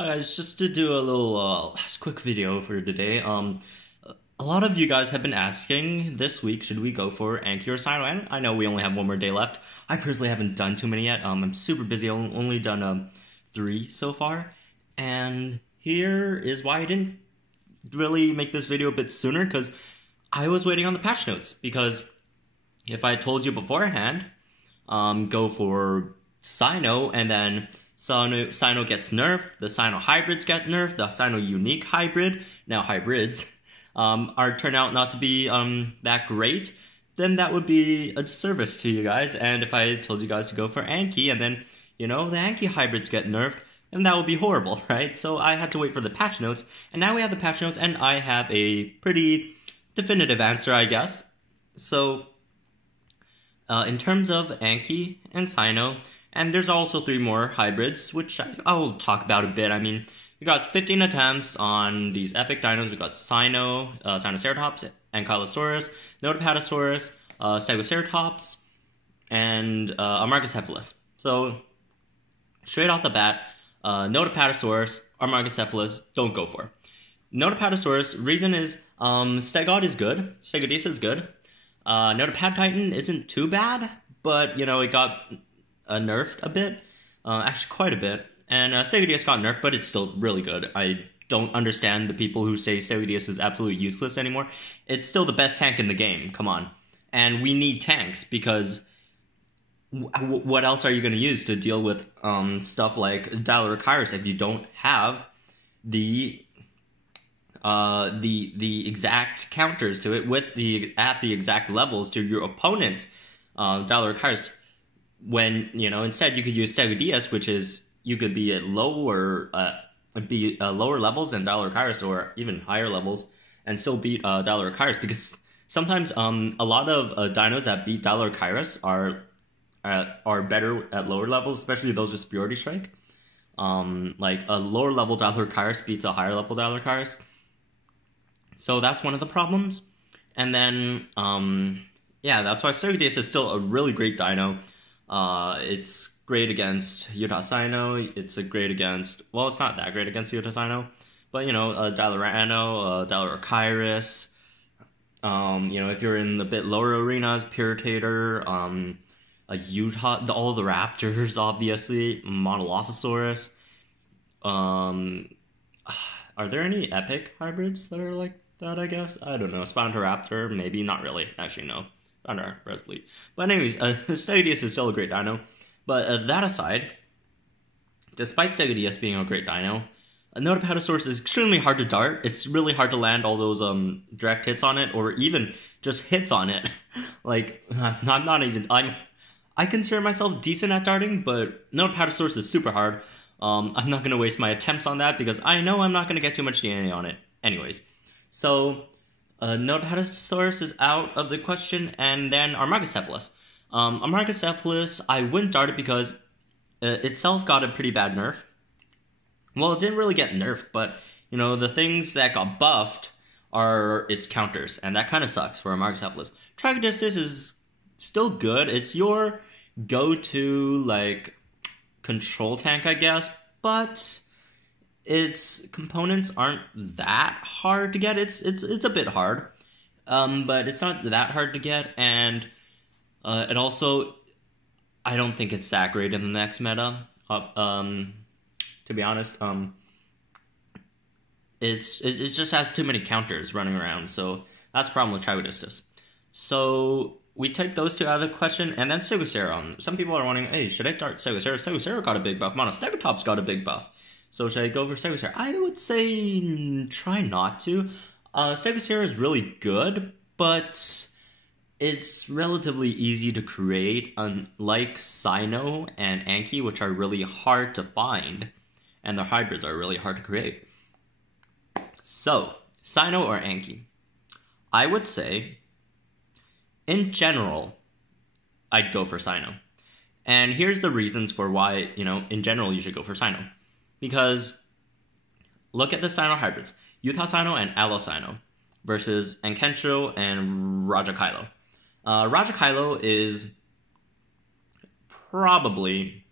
Hi guys, just to do a little last quick video for today. A lot of you guys have been asking this week, should we go for Anky or Sino? And I know we only have one more day left. I personally haven't done too many yet. I'm super busy. I've only done 3 so far. And here is why I didn't really make this video a bit sooner, because I was waiting on the patch notes. Because if I told you beforehand, go for Sino, and then Sino gets nerfed, the Sino hybrids get nerfed, the Sino unique hybrid, now hybrids, turn out not to be that great, then that would be a disservice to you guys. And if I told you guys to go for Anky, and then, you know, the Anky hybrids get nerfed, then that would be horrible, right? So I had to wait for the patch notes, and now we have the patch notes, and I have a pretty definitive answer, I guess. So, in terms of Anky and Sino, and there's also 3 more hybrids, which I'll talk about a bit. I mean, we got 15 attempts on these epic dinos. We got Sinoceratops, Ankylosaurus, Notapatosaurus, Sinoceratops, and Amargacephalus. So, straight off the bat, Notapatosaurus, Amargacephalus, don't go for. Notapatosaurus, reason is, Stegod is good, Stegodis is good. Notapatitan isn't too bad, but, you know, it got nerfed a bit, actually quite a bit, and Stegodius got nerfed, but it's still really good. I don't understand the people who say Stegodius is absolutely useless anymore. It's still the best tank in the game, come on. And we need tanks, because what else are you going to use to deal with stuff like Dialoricyrus if you don't have the exact counters to it at the exact levels to your opponent, Dialoricyrus? When, you know, instead you could use Stegodius, which is, you could be at lower levels than Dialoricyrus, or even higher levels, and still beat Dialoricyrus, because sometimes a lot of dinos that beat Dialoricyrus are better at lower levels, especially those with Superiority Strike. Like a lower level Dialoricyrus beats a higher level Dialoricyrus. So that's one of the problems. And then, yeah, that's why Stegodius is still a really great dino. It's great against Utah Sino. It's a great against, well, it's not that great against Utah Sino, but, you know, Dialorano, Dialoricyrus. You know, if you're in the bit lower arenas, Puritator, Utah, all the Raptors, obviously, Monolophosaurus. Are there any epic hybrids that are like that, I guess? I don't know. Spinosaurus, maybe, not really. Actually, no. Breastplate. But anyways, Stegodius is still a great dino. But that aside, despite Stegodius being a great dino, Notapatosaurus is extremely hard to dart. It's really hard to land all those direct hits on it, or even just hits on it. Like, I consider myself decent at darting, but Notapatosaurus is super hard. I'm not going to waste my attempts on that, because I know I'm not going to get too much DNA on it. Anyways, so Notapatosaurus is out of the question, and then Amargacephalus. Amargacephalus, I wouldn't dart it because itself got a pretty bad nerf. Well, it didn't really get nerfed, but, you know, the things that got buffed are its counters, and that kind of sucks for Amargacephalus. Trachodistus is still good. It's your go-to, like, control tank, I guess, but its components aren't that hard to get. It's a bit hard, but it's not that hard to get, and it also, I don't think it's that great in the next meta. To be honest, it just has too many counters running around, so that's the problem with Trachodistus. So we take those 2 out of the question, and then Sinoceratops. Some people are wondering, hey, should I dart Sinoceratops? Sinoceratops got a big buff. Monostegatops got a big buff. So should I go for Sinoceratops? I would say try not to. Sinoceratops is really good, but it's relatively easy to create, unlike Sino and Anky, which are really hard to find, and their hybrids are really hard to create. So, Sino or Anky? I would say, in general, I'd go for Sino. And here's the reasons for why, you know, in general you should go for Sino. Because, look at the Sino hybrids. Utah Sino and Allo-Sino versus Ankensho and Rajakylo. Rajakylo is probably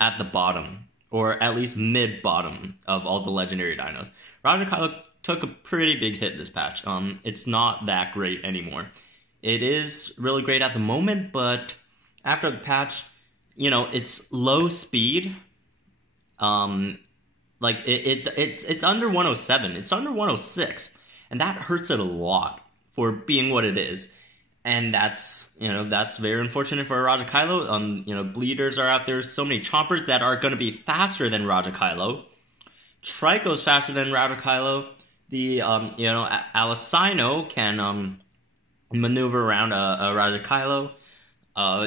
at the bottom or at least mid-bottom of all the legendary dinos. Rajakylo took a pretty big hit this patch. It's not that great anymore. It is really great at the moment, but after the patch, you know, it's low speed. Like it's under 107. It's under 106, and that hurts it a lot for being what it is. And that's, you know, that's very unfortunate for Rajakylo. You know, bleeders are out there. So many chompers that are going to be faster than Rajakylo. Trico's faster than Rajakylo. The you know, Alicino can maneuver around a Rajakylo.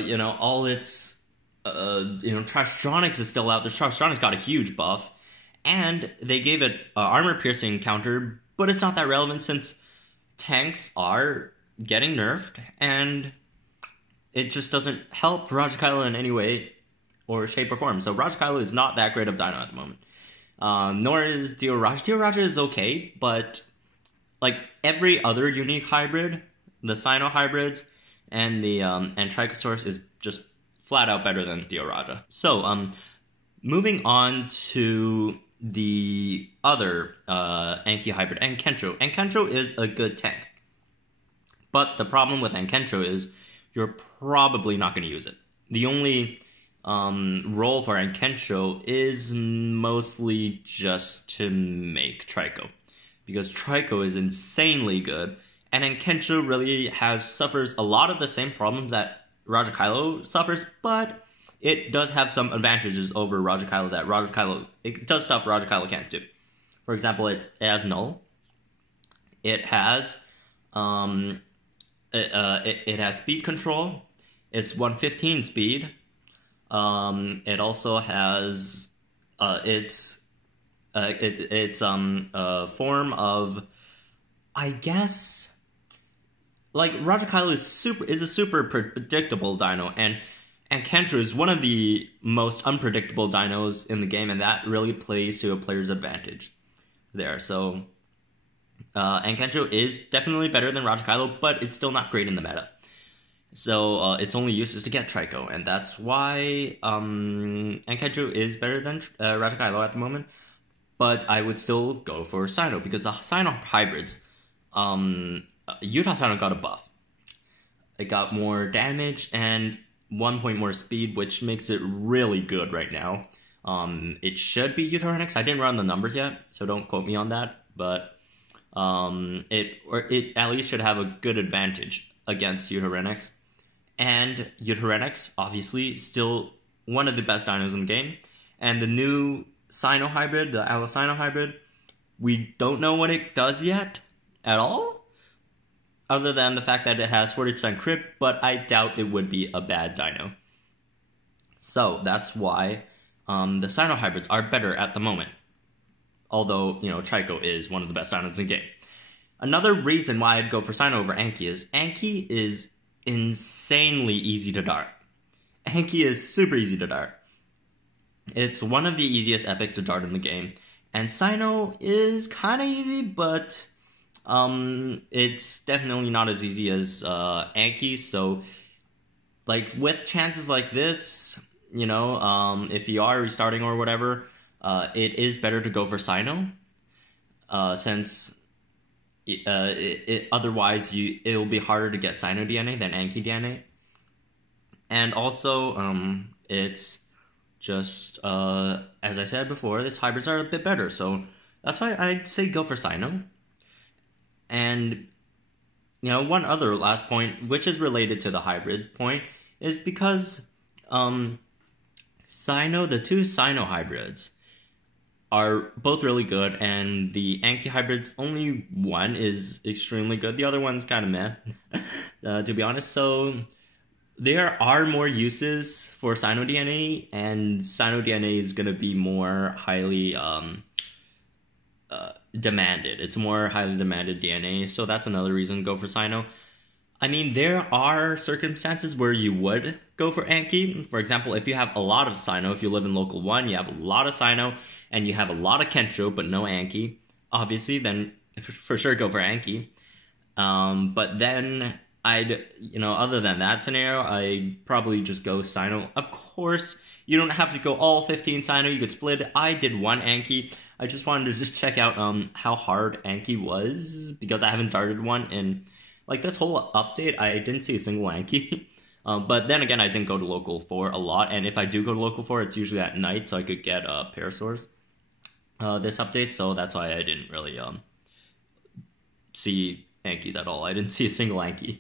You know, all its you know, Trastronics is still out there. Trastronics got a huge buff, and they gave it armor piercing counter, but it's not that relevant since tanks are getting nerfed, and it just doesn't help Rajakylo in any way or shape or form. So Rajakylo is not that great of Dino at the moment. Nor is Dioraj. Dioraj is okay, but like every other unique hybrid, the Sino hybrids and the Ankylosaurus is just flat out better than Dioraj. So moving on to the other Anky hybrid, Ankentro. Ankentro is a good tank. But the problem with Ankentro is you're probably not going to use it. The only role for Ankentro is mostly just to make Trico, because Trico is insanely good, and Ankentro really suffers a lot of the same problems that Rajakylo suffers, but it does have some advantages over Rajakylo that it does stuff Rajakylo can't do. For example, it has null. It has it has speed control. It's 115 speed. It also has its form of, I guess, like Rajakylo is a super predictable dino, and Ankentro is one of the most unpredictable dinos in the game, and that really plays to a player's advantage there. So Ankentro is definitely better than Rajakylo, but it's still not great in the meta. So its only use is to get Trico, and that's why Ankentro is better than Rajakylo at the moment. But I would still go for Sino, because the Sino hybrids, Utah Sino got a buff. It got more damage and 1 point more speed, which makes it really good right now. It should beat Utarenix. I didn't run the numbers yet, so don't quote me on that. But it at least should have a good advantage against Utarenix. And Utarenix, obviously, still one of the best dinos in the game. And the new Sino hybrid, the Alicino hybrid, we don't know what it does yet at all, other than the fact that it has 40% crit, but I doubt it would be a bad dino. So that's why the Sino hybrids are better at the moment. Although, you know, Trico is one of the best dinos in the game. Another reason why I'd go for Sino over Anky is Anky is insanely easy to dart. Anky is super easy to dart. It's one of the easiest epics to dart in the game. And Sino is kind of easy, but it's definitely not as easy as Anky. So, like, with chances like this, you know, if you are restarting or whatever, it is better to go for Sino, since otherwise it'll be harder to get Sino DNA than Anky DNA. And also, it's just, as I said before, its hybrids are a bit better, so that's why I'd say go for Sino. And, you know, one other last point, which is related to the hybrid point, is because the two Sino hybrids are both really good, and the Anky hybrids, only one is extremely good. The other one's kind of meh, to be honest. So there are more uses for Sino DNA, and Sino DNA is going to be more highly demanded. It's more highly demanded DNA, so that's another reason to go for Sino. I mean, there are circumstances where you would go for Anky. For example, if you have a lot of Sino, if you live in Local 1, you have a lot of Sino, and you have a lot of Kentro, but no Anky, obviously, then for sure go for Anky. But then, other than that scenario, I probably just go Sino. Of course, you don't have to go all 15 Sino. You could split it. I did one Anky. I just wanted to just check out how hard Anky was, because I haven't darted one in like this whole update. I didn't see a single Anky. But then again, I didn't go to local 4 a lot, and if I do go to local 4, it's usually at night, so I could get parasaurs this update. So that's why I didn't really see Ankies at all. I didn't see a single Anky,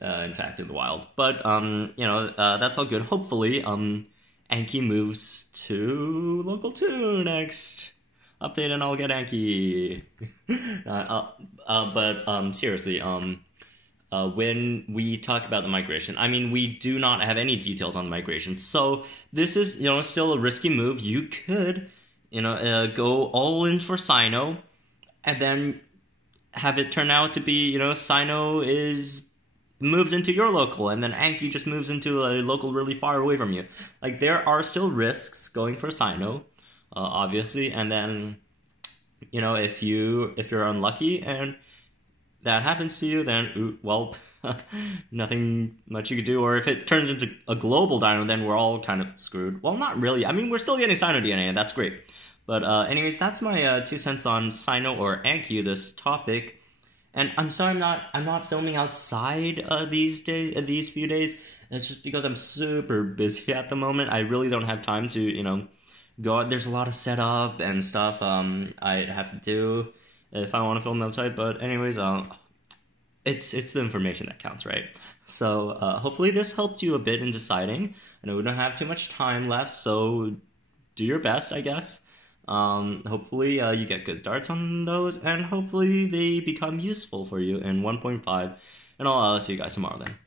in fact, in the wild. But that's all good. Hopefully, Anky moves to local 2 next update, and I'll get Anky. But seriously, when we talk about the migration, I mean, we do not have any details on the migration. So this is, still a risky move. You could, go all in for Sino, and then have it turn out to be, Sino moves into your local, and then Anky just moves into a local really far away from you. Like, there are still risks going for Sino, obviously, and then, if you're unlucky and that happens to you, then, well, nothing much you could do. Or if it turns into a global dino, then we're all kind of screwed. Well, not really. I mean, we're still getting Sino DNA, and that's great. But anyways, that's my 2 cents on Sino or Anky, this topic. And I'm sorry I'm not filming outside these few days. It's just because I'm super busy at the moment. I really don't have time to, go out. There's a lot of setup and stuff I have to do if I want to film outside. But anyways, it's the information that counts, right? So hopefully this helped you a bit in deciding. I know we don't have too much time left, so do your best, I guess. Hopefully you get good darts on those, and hopefully they become useful for you in 1.5, and I'll see you guys tomorrow then.